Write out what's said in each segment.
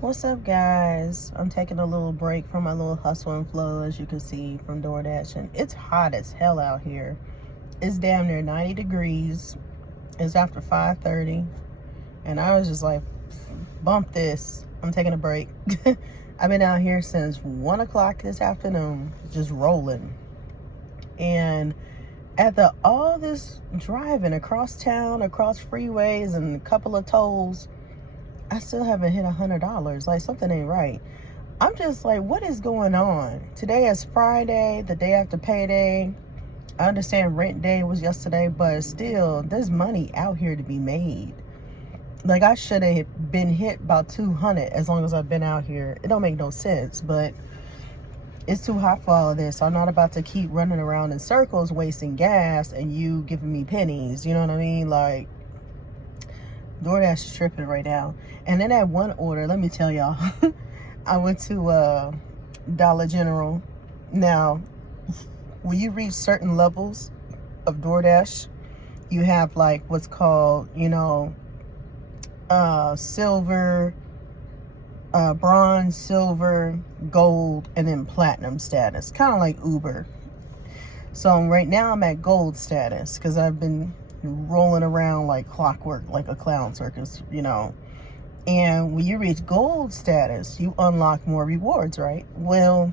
What's up, guys? I'm taking a little break from my little hustle and flow, as you can see from DoorDash, and it's hot as hell out here. It's damn near 90 degrees. It's after 5:30, and I was just like, bump this. I'm taking a break. I've been out here since 1 o'clock this afternoon, just rolling. And after all this driving across town, across freeways, and a couple of tolls, I still haven't hit $100. Like, something ain't right. I'm just like, what is going on? Today is Friday, the day after payday. I understand rent day was yesterday, but still, there's money out here to be made. Like, I should have been hit about 200 as long as I've been out here. It don't make no sense, but it's too hot for all of this. I'm not about to keep running around in circles, wasting gas, and you giving me pennies. You know what I mean? Like, DoorDash is tripping right now. And then that one order, let me tell y'all, I went to Dollar General. Now, when you reach certain levels of DoorDash, you have like what's called, silver, bronze, silver, gold, and then platinum status. Kind of like Uber. So right now I'm at gold status because I've been rolling around like clockwork, like a clown circus, And when you reach gold status, you unlock more rewards, right? Well,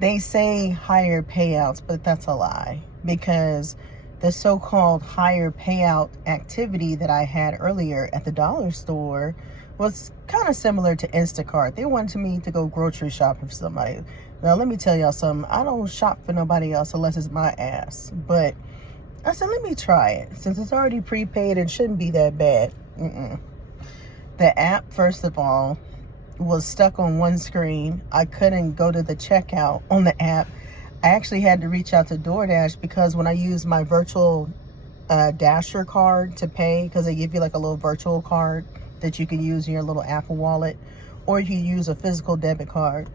they say higher payouts, but that's a lie, because the so-called higher payout activity that I had earlier at the dollar store was kind of similar to Instacart. They wanted me to go grocery shopping for somebody. Now, let me tell y'all something. I don't shop for nobody else unless it's my ass. But I said, let me try it. Since it's already prepaid, it shouldn't be that bad. The app, first of all, was stuck on one screen. I couldn't go to the checkout on the app. I actually had to reach out to DoorDash because when I use my virtual Dasher card to pay, because they give you like a little virtual card that you can use in your little Apple wallet, or you use a physical debit card,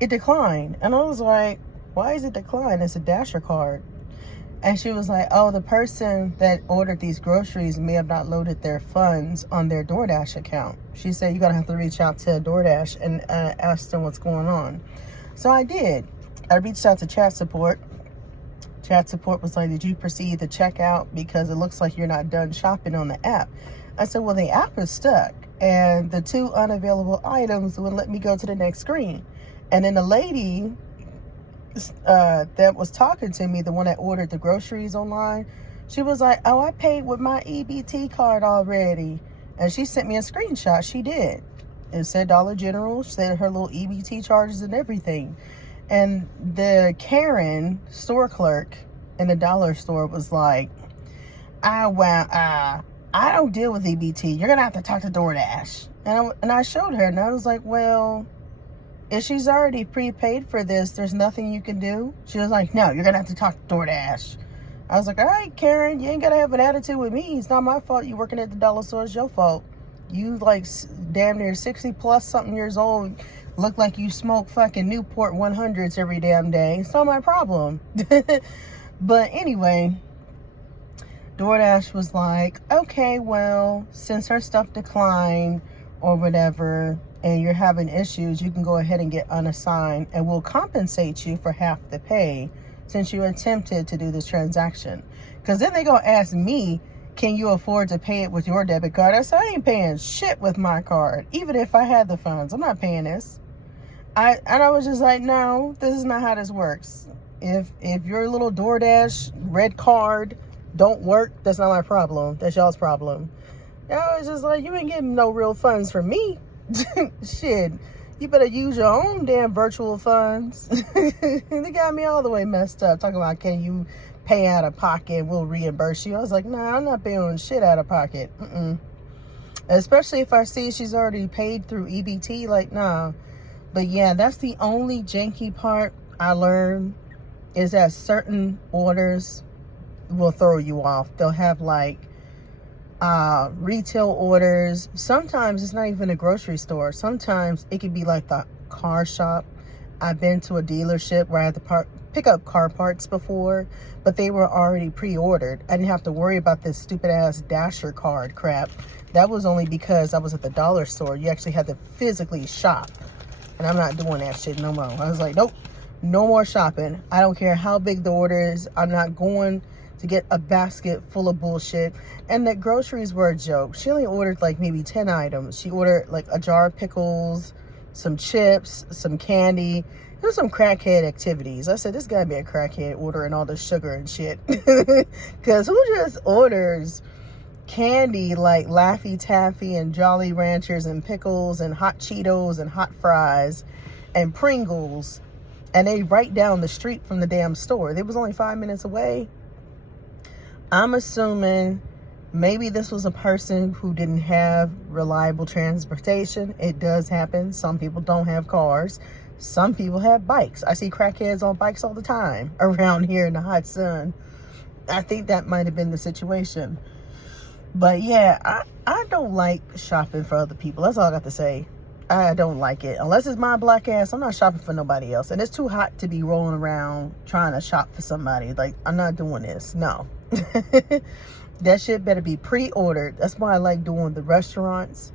it declined. And I was like, why is it declined? It's a Dasher card. And she was like, oh, the person that ordered these groceries may have not loaded their funds on their DoorDash account. She said, you're going to have to reach out to DoorDash and ask them what's going on. So I did. I reached out to chat support. Chat support was like, did you proceed the checkout? Because it looks like you're not done shopping on the app. I said, well, the app is stuck, and the 2 unavailable items would let me go to the next screen. And then the lady that was talking to me, the one that ordered the groceries online, she was like, oh, I paid with my EBT card already. And she sent me a screenshot. She did. It said Dollar General. She said her little EBT charges and everything. And the Karen store clerk in the dollar store was like, I don't deal with EBT. You're going to have to talk to DoorDash. And I showed her, and I was like, well, if she's already prepaid for this, there's nothing you can do. She was like, no, you're going to have to talk to DoorDash. I was like, all right, Karen, you ain't got to have an attitude with me. It's not my fault you working at the dollar store. It's your fault. You like damn near 60 plus something years old. Look like you smoke fucking Newport 100s every damn day. It's not my problem. But anyway, DoorDash was like, okay, well, since her stuff declined or whatever, and you're having issues, you can go ahead and get unassigned, and we'll compensate you for half the pay since you attempted to do this transaction. Because then they're going to ask me, can you afford to pay it with your debit card? I said, I ain't paying shit with my card. Even if I had the funds, I'm not paying this. And I was just like, no, this is not how this works. If your little DoorDash red card don't work, that's not my problem. That's y'all's problem. I was just like, you ain't getting no real funds from me. Shit, you better use your own damn virtual funds. They got me all the way messed up, talking about, can you pay out of pocket, we'll reimburse you. I was like, nah, I'm not paying shit out of pocket. Especially if I see she's already paid through EBT, like, nah. But yeah, that's the only janky part I learned, is that certain orders will throw you off. They'll have like retail orders. Sometimes it's not even a grocery store. Sometimes it could be like the car shop. I've been to a dealership where I had to pick up car parts before, but they were already pre-ordered. I didn't have to worry about this stupid ass Dasher card crap that was only because I was at the dollar store. You actually had to physically shop. And I'm not doing that shit no more. I was like, nope, no more shopping. I don't care how big the order is. I'm not going to get a basket full of bullshit. And the groceries were a joke. She only ordered like maybe 10 items. She ordered like a jar of pickles, some chips, some candy. It was some crackhead activities. I said, this gotta be a crackhead ordering all this sugar and shit. Because who just orders candy like Laffy Taffy and Jolly Ranchers and pickles and hot Cheetos and hot fries and Pringles, and they right down the street from the damn store? They was only 5 minutes away. I'm assuming maybe this was a person who didn't have reliable transportation. It does happen. Some people don't have cars. Some people have bikes. I see crackheads on bikes all the time around here in the hot sun. I think that might have been the situation. But yeah, I don't like shopping for other people. That's all I got to say. I don't like it. Unless it's my black ass, I'm not shopping for nobody else. And it's too hot to be rolling around trying to shop for somebody. Like, I'm not doing this. No. That shit better be pre-ordered. That's why I like doing the restaurants,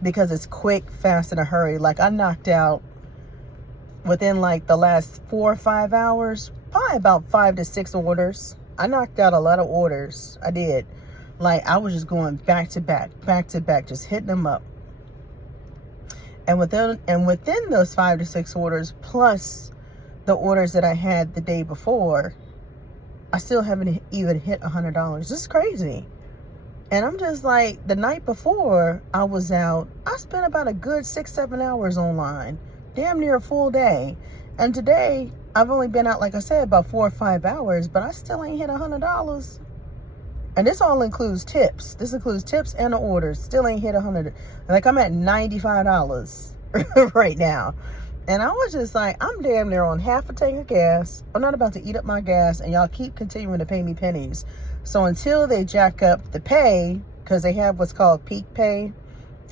because it's quick, fast, in a hurry. Like, I knocked out within like the last 4 or 5 hours, probably about 5 to 6 orders. I knocked out a lot of orders. I did. Like, I was just going back to back, just hitting them up. And within those 5 to 6 orders, plus the orders that I had the day before, I still haven't even hit $100. This is crazy. And I'm just like, the night before I was out, I spent about a good 6-7 hours online. Damn near a full day. And today, I've only been out, like I said, about 4 or 5 hours, but I still ain't hit $100. And this all includes tips. This includes tips and the orders. Still ain't hit $100. Like, I'm at $95 right now. And I was just like, I'm damn near on half a tank of gas. I'm not about to eat up my gas, and y'all keep continuing to pay me pennies. So until they jack up the pay, because they have what's called peak pay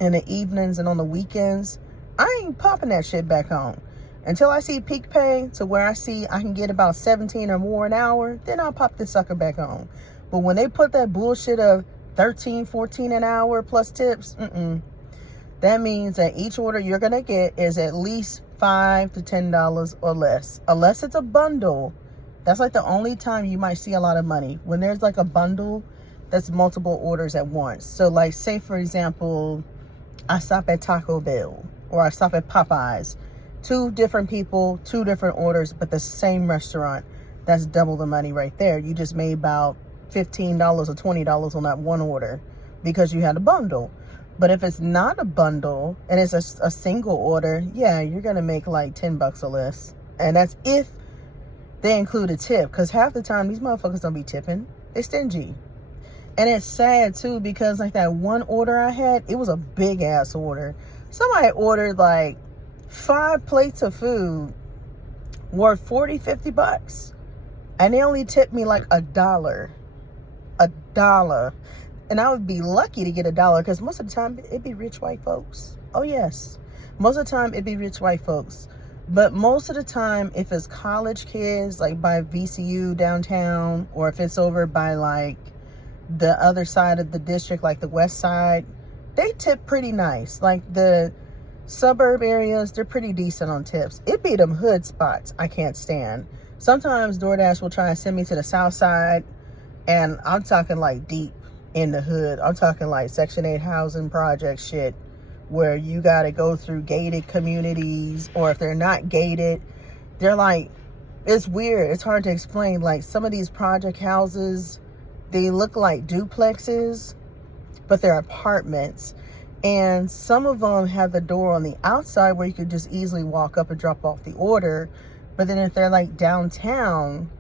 in the evenings and on the weekends, I ain't popping that shit back on. Until I see peak pay to where I see I can get about 17 or more an hour, then I'll pop this sucker back on. But when they put that bullshit of 13, 14 an hour plus tips, that means that each order you're going to get is at least $5 to $10 or less. Unless it's a bundle. That's like the only time you might see a lot of money. When there's like a bundle, that's multiple orders at once. So like, say for example, I stop at Taco Bell or I stop at Popeyes. 2 different people, 2 different orders, but the same restaurant. That's double the money right there. You just made about $15 or $20 on that one order because you had a bundle. But if it's not a bundle and it's a single order, yeah, you're gonna make like $10 or less. And that's if they include a tip, because half the time these motherfuckers don't be tipping. They're stingy. And it's sad too, because like that one order I had, it was a big ass order. Somebody ordered like 5 plates of food worth $40-50, and they only tipped me like $1. $1. And I would be lucky to get $1, because most of the time it'd be rich white folks. Oh yes, most of the time it'd be rich white folks. But most of the time, if it's college kids like by VCU downtown, or if it's over by like the other side of the district, like the west side, they tip pretty nice. Like the suburb areas, they're pretty decent on tips. It be them hood spots I can't stand. Sometimes DoorDash will try and send me to the south side, and I'm talking like deep in the hood. I'm talking like Section 8 housing project shit, where you got to go through gated communities, or if they're not gated, they're like, it's weird. It's hard to explain. Like some of these project houses, they look like duplexes, but they're apartments. And some of them have the door on the outside where you could just easily walk up and drop off the order. But then if they're like downtown,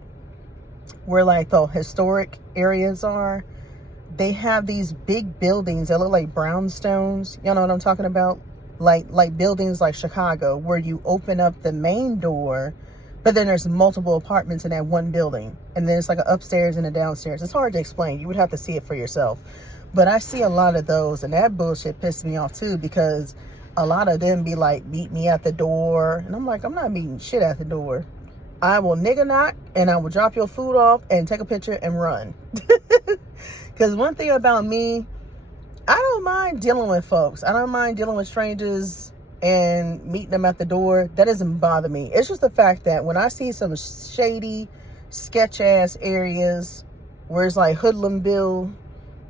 where like the historic areas are, they have these big buildings that look like brownstones. You know what I'm talking about? Like buildings like Chicago, where you open up the main door, but then there's multiple apartments in that one building. And then it's like an upstairs and a downstairs. It's hard to explain. You would have to see it for yourself. But I see a lot of those, and that bullshit pissed me off too, because a lot of them be like, meet me at the door. And I'm like, I'm not meeting shit at the door. I will nigga knock, and I will drop your food off and take a picture and run. Because one thing about me, I don't mind dealing with folks. I don't mind dealing with strangers and meeting them at the door. That doesn't bother me. It's just the fact that when I see some shady, sketch ass areas where it's like Hoodlumville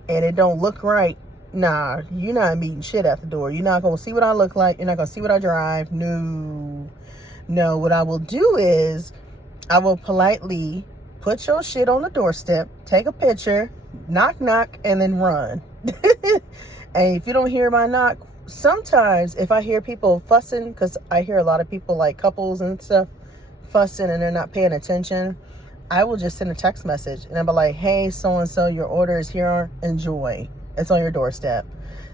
and it don't look right, nah, you're not meeting shit at the door. You're not going to see what I look like. You're not going to see what I drive. No. No, what I will do is I will politely put your shit on the doorstep, take a picture, knock, knock, and then run. And if you don't hear my knock, sometimes if I hear people fussing, because I hear a lot of people, like couples and stuff, fussing and they're not paying attention, I will just send a text message and I'll be like, hey, so-and-so, your order is here. Enjoy. It's on your doorstep.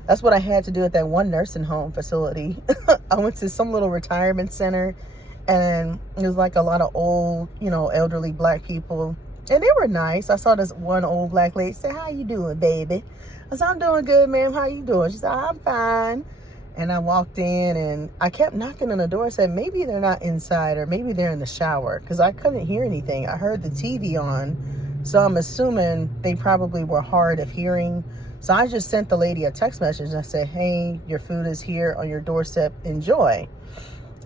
That's what I had to do at that one nursing home facility. I went to some little retirement center and it was like a lot of old, elderly black people. And they were nice. I saw this one old black lady say, how you doing, baby? I said, I'm doing good, ma'am. How you doing? She said, I'm fine. And I walked in and I kept knocking on the door. I said, maybe they're not inside or maybe they're in the shower because I couldn't hear anything. I heard the TV on. So I'm assuming they probably were hard of hearing. So I just sent the lady a text message and I said, hey, your food is here on your doorstep. Enjoy.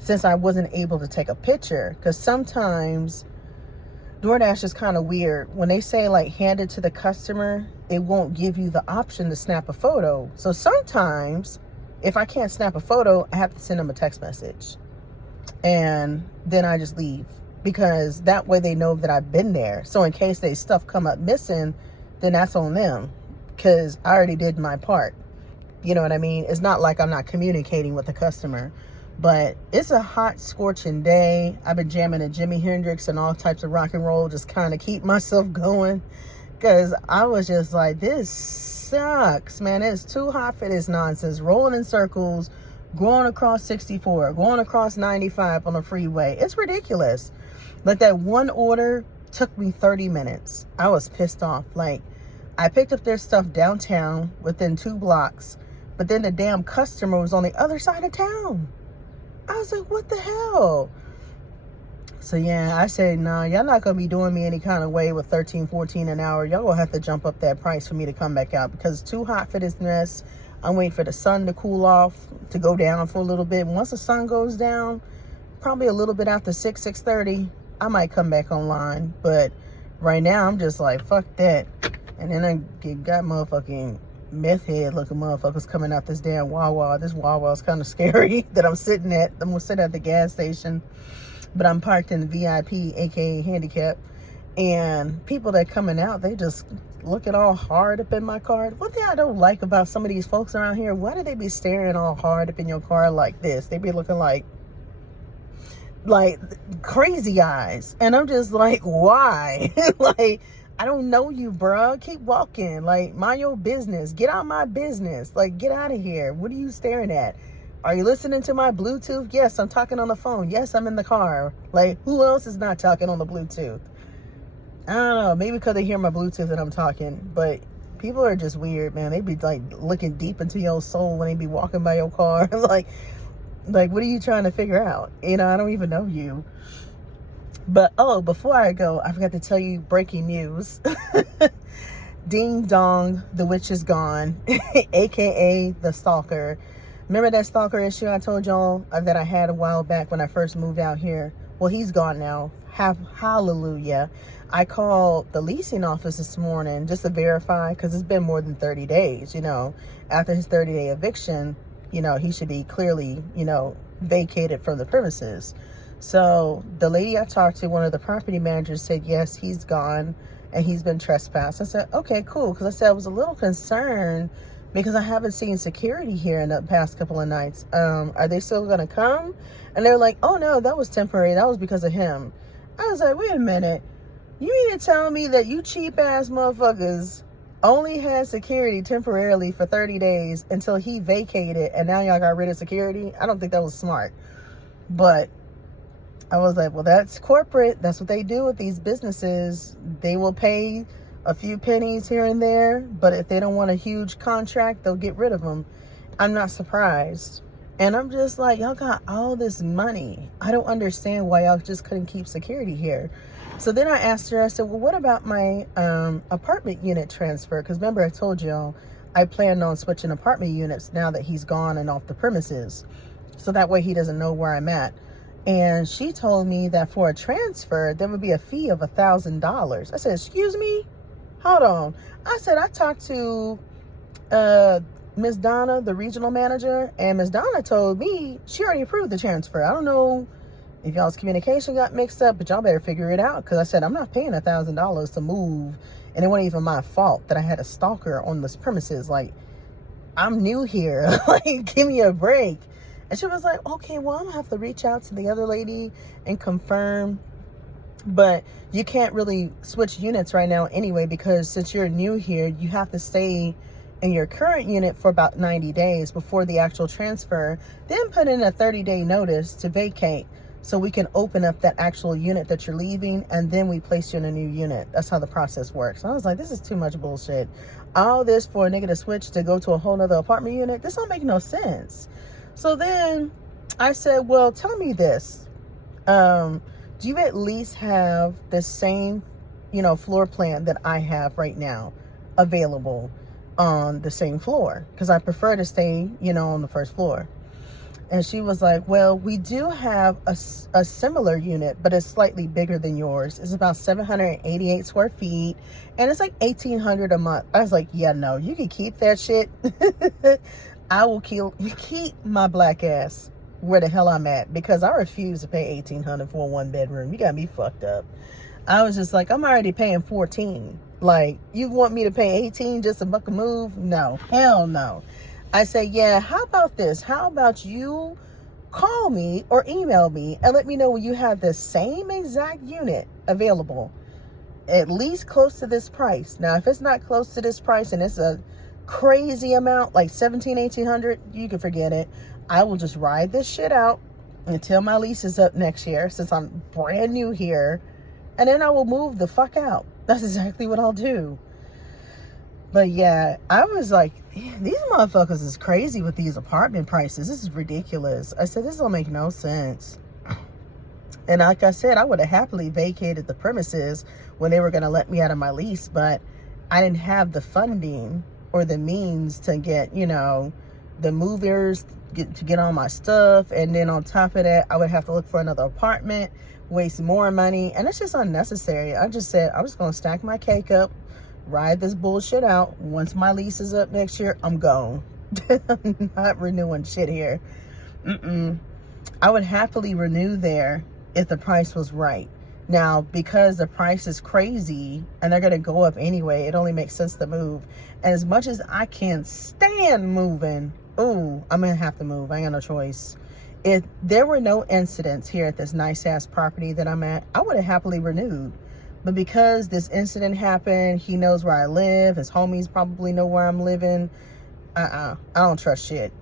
Since I wasn't able to take a picture, because sometimes DoorDash is kind of weird. When they say like hand it to the customer, it won't give you the option to snap a photo. So sometimes if I can't snap a photo, I have to send them a text message. And then I just leave because that way they know that I've been there. So in case they stuff come up missing, then that's on them because I already did my part. You know what I mean? It's not like I'm not communicating with the customer. But it's a hot, scorching day. I've been jamming to Jimi Hendrix and all types of rock and roll, just kind of keep myself going. Because I was just like, this sucks, man. It's too hot for this nonsense. Rolling in circles, going across 64, going across 95 on the freeway. It's ridiculous. Like that one order took me 30 minutes. I was pissed off. Like, I picked up their stuff downtown within 2 blocks. But then the damn customer was on the other side of town. I was like, what the hell? So yeah, I said, nah, y'all not going to be doing me any kind of way with $13, $14 an hour. Y'all going to have to jump up that price for me to come back out because it's too hot for this mess. I'm waiting for the sun to cool off, to go down for a little bit. Once the sun goes down, probably a little bit after 6:30, I might come back online. But right now, I'm just like, fuck that. And then I got motherfucking meth head looking motherfuckers coming out this damn Wawa. This Wawa is kind of scary that I'm sitting at. I'm gonna sit at the gas station, but I'm parked in the VIP, aka handicap. And people that coming out, they just looking all hard up in my car. One thing I don't like about some of these folks around here, why do they be staring all hard up in your car like this? They be looking like crazy eyes. And I'm just like, why? Like, I don't know you, bruh. Keep walking. Like, mind your business. Get out my business. Like, get out of here. What are you staring at? Are you listening to my Bluetooth? Yes, I'm talking on the phone. Yes, I'm in the car. Like, who else is not talking on the Bluetooth? I don't know. Maybe because they hear my Bluetooth and I'm talking. But people are just weird, man. They be, like, looking deep into your soul when they be walking by your car. like, what are you trying to figure out? I don't even know you. But, before I go, I forgot to tell you breaking news. Ding dong, the witch is gone, aka the stalker. Remember that stalker issue I told y'all that I had a while back when I first moved out here? Well, he's gone now. Hallelujah. I called the leasing office this morning just to verify because it's been more than 30 days, After his 30-day eviction, he should be clearly, vacated from the premises. So the lady I talked to, one of the property managers, said, yes, he's gone and he's been trespassed. I said, okay, cool. Because I said I was a little concerned because I haven't seen security here in the past couple of nights. Are they still going to come? And they're like, oh, no, that was temporary. That was because of him. I was like, wait a minute. You mean to tell me that you cheap ass motherfuckers only had security temporarily for 30 days until he vacated and now y'all got rid of security? I don't think that was smart. But I was like, well, that's corporate. That's what they do with these businesses. They will pay a few pennies here and there, but if they don't want a huge contract, they'll get rid of them. I'm not surprised. And I'm just like, y'all got all this money. I don't understand why y'all just couldn't keep security here. So then I asked her, I said, well, what about my apartment unit transfer? Because remember, I told y'all I planned on switching apartment units now that he's gone and off the premises. So that way he doesn't know where I'm at. And she told me that for a transfer, there would be a fee of $1,000. I said, excuse me? Hold on. I said, I talked to Miss Donna, the regional manager, and Miss Donna told me she already approved the transfer. I don't know if y'all's communication got mixed up, but y'all better figure it out. Because I said, I'm not paying $1,000 to move. And it wasn't even my fault that I had a stalker on this premises. Like, I'm new here. Like, give me a break. And she was like, okay, well, I'm going to have to reach out to the other lady and confirm. But you can't really switch units right now anyway, because since you're new here, you have to stay in your current unit for about 90 days before the actual transfer. Then put in a 30-day notice to vacate so we can open up that actual unit that you're leaving, and then we place you in a new unit. That's how the process works. And I was like, this is too much bullshit. All this for a nigga to switch to go to a whole nother apartment unit? This don't make no sense. So then I said, well, tell me this. Do you at least have the same, floor plan that I have right now available on the same floor? Because I prefer to stay, on the first floor. And she was like, well, we do have a similar unit, but it's slightly bigger than yours. It's about 788 square feet, and it's like $1,800 a month. I was like, yeah, no, you can keep that shit. I will keep my black ass where the hell I'm at, because I refuse to pay $1,800 for a 1-bedroom. You got me fucked up. I was just like, I'm already paying $14. Like, you want me to pay $18 just to buck a move? No, hell no. I say, yeah, how about this? How about you call me or email me and let me know when you have the same exact unit available, at least close to this price. Now, if it's not close to this price and it's a crazy amount, like $1,800, you can forget it. I will just ride this shit out until my lease is up next year, since I'm brand new here, and then I will move the fuck out. That's exactly what I'll do. But yeah, I was like, these motherfuckers is crazy with these apartment prices. This is ridiculous. I said, this don't make no sense. And like I said, I would have happily vacated the premises when they were going to let me out of my lease, but I didn't have the funding or the means to get, the movers to get all my stuff. And then on top of that, I would have to look for another apartment, waste more money. And it's just unnecessary. I just said, I'm just going to stack my cake up, ride this bullshit out. Once my lease is up next year, I'm gone. I'm not renewing shit here. I would happily renew there if the price was right. Now, because the price is crazy and they're going to go up anyway, it only makes sense to move. And as much as I can't stand moving, I'm going to have to move. I ain't got no choice. If there were no incidents here at this nice ass property that I'm at, I would have happily renewed. But because this incident happened, he knows where I live. His homies probably know where I'm living. I don't trust shit.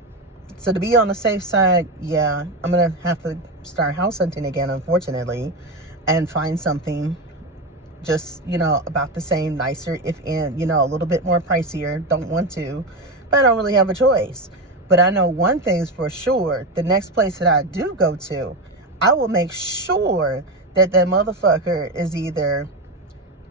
So to be on the safe side, yeah, I'm going to have to start house hunting again, unfortunately, and find something just, about the same, nicer, if in, a little bit more pricier. Don't want to, but I don't really have a choice. But I know one thing's for sure. The next place that I do go to, I will make sure that motherfucker is either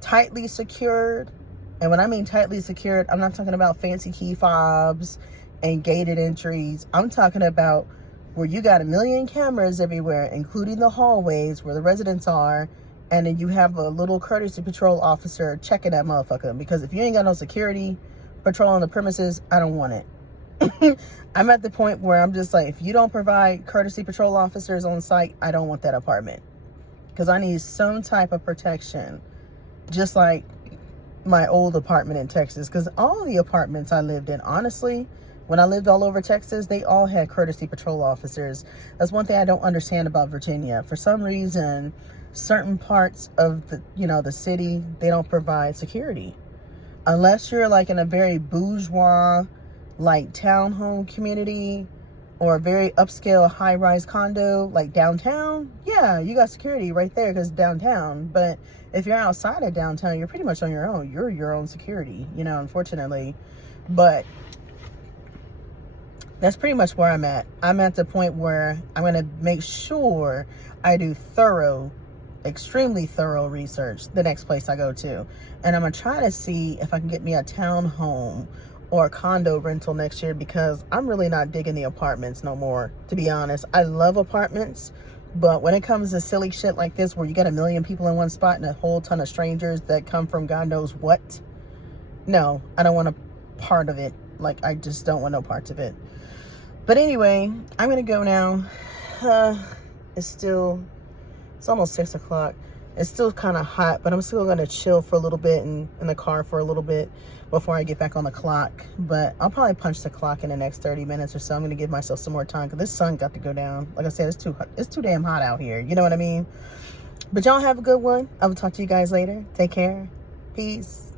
tightly secured. And when I mean tightly secured, I'm not talking about fancy key fobs and gated entries. I'm talking about where you got 1 million cameras everywhere, including the hallways where the residents are. And then you have a little courtesy patrol officer checking that motherfucker. Because if you ain't got no security patrolling the premises, I don't want it. I'm at the point where I'm just like, if you don't provide courtesy patrol officers on site, I don't want that apartment. Because I need some type of protection, just like my old apartment in Texas. Because all the apartments I lived in, honestly, when I lived all over Texas, they all had courtesy patrol officers. That's one thing I don't understand about Virginia. For some reason, certain parts of the, the city, they don't provide security. Unless you're like in a very bourgeois, like townhome community, or a very upscale high-rise condo like downtown, yeah, you got security right there because downtown. But if you're outside of downtown, you're pretty much on your own. You're your own security, unfortunately. But that's pretty much where I'm at. I'm at the point where I'm going to make sure I do extremely thorough research the next place I go to. And I'm going to try to see if I can get me a townhome or a condo rental next year, because I'm really not digging the apartments no more, to be honest. I love apartments, but when it comes to silly shit like this, where you got a million people in one spot and a whole ton of strangers that come from God knows what, no, I don't want a part of it. Like, I just don't want no parts of it. But anyway, I'm gonna go now. It's almost 6 o'clock. It's still kind of hot, but I'm still gonna chill for a little bit in the car for a little bit before I get back on the clock. But I'll probably punch the clock in the next 30 minutes or so. I'm gonna give myself some more time because this sun got to go down. Like I said, it's too damn hot out here. You know what I mean? But y'all have a good one. I will talk to you guys later. Take care. Peace.